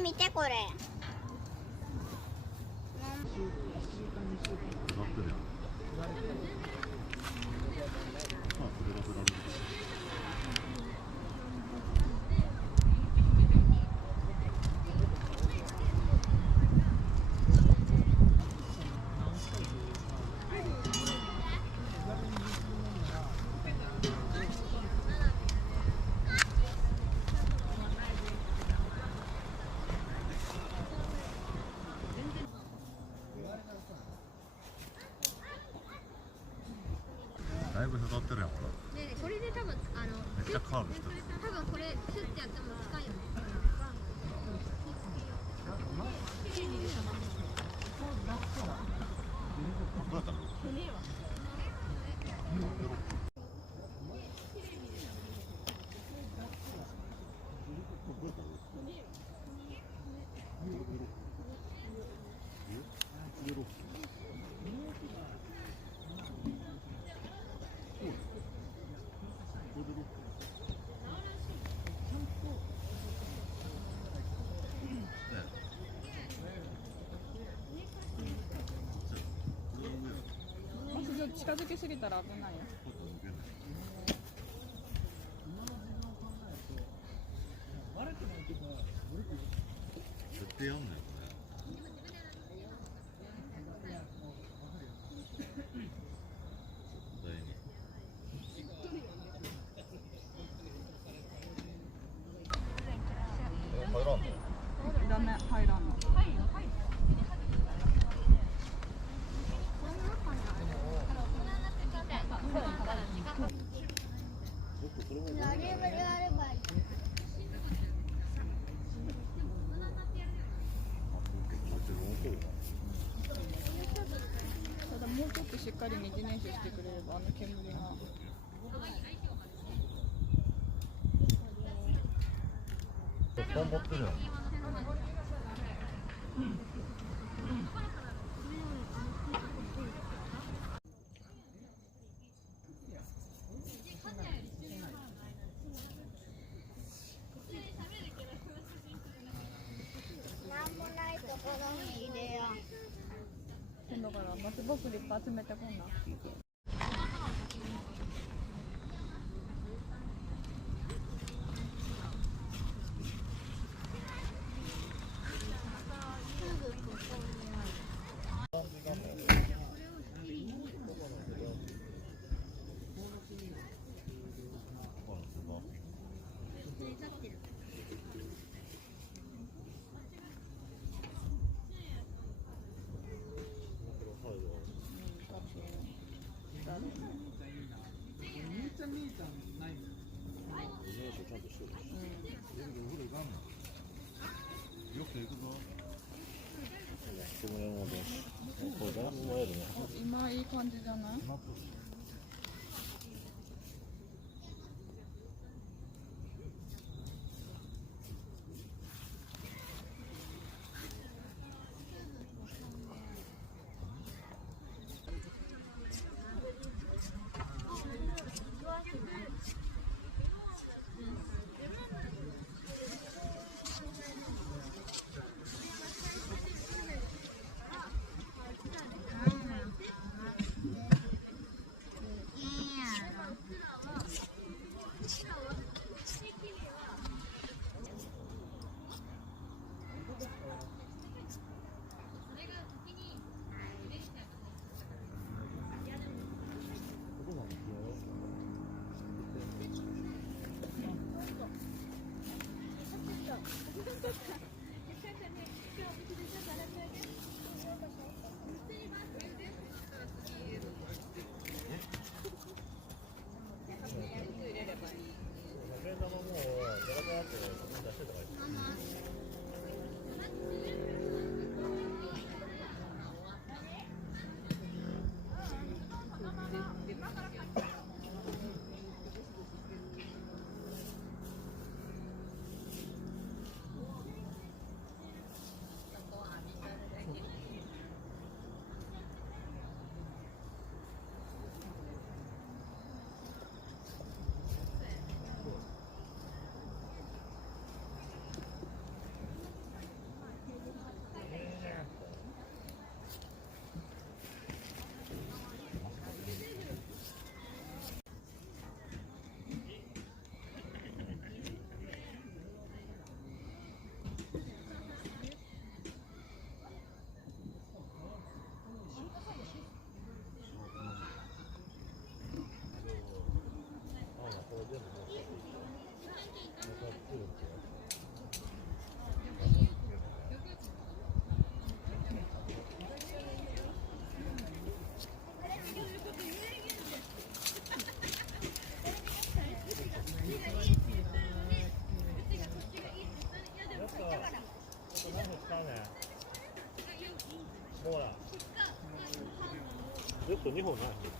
見てこれ。だいぶ育ってるやん、これ。ね、これで多分めっちゃカーブしてる。多分これシュッてやっても近いよね。どうやったの？近づきすぎたら危ないよ。絶対やんねん、これ。絶対に。入らんの？ダメ、入らんの。ただもうちょっとしっかり二次燃焼してくれればあの煙が。頑張ってるやん。なんもないところに入れよう。だから松ぼっくりいっぱい集めてこんな。今いい感じじゃない？と2本ない。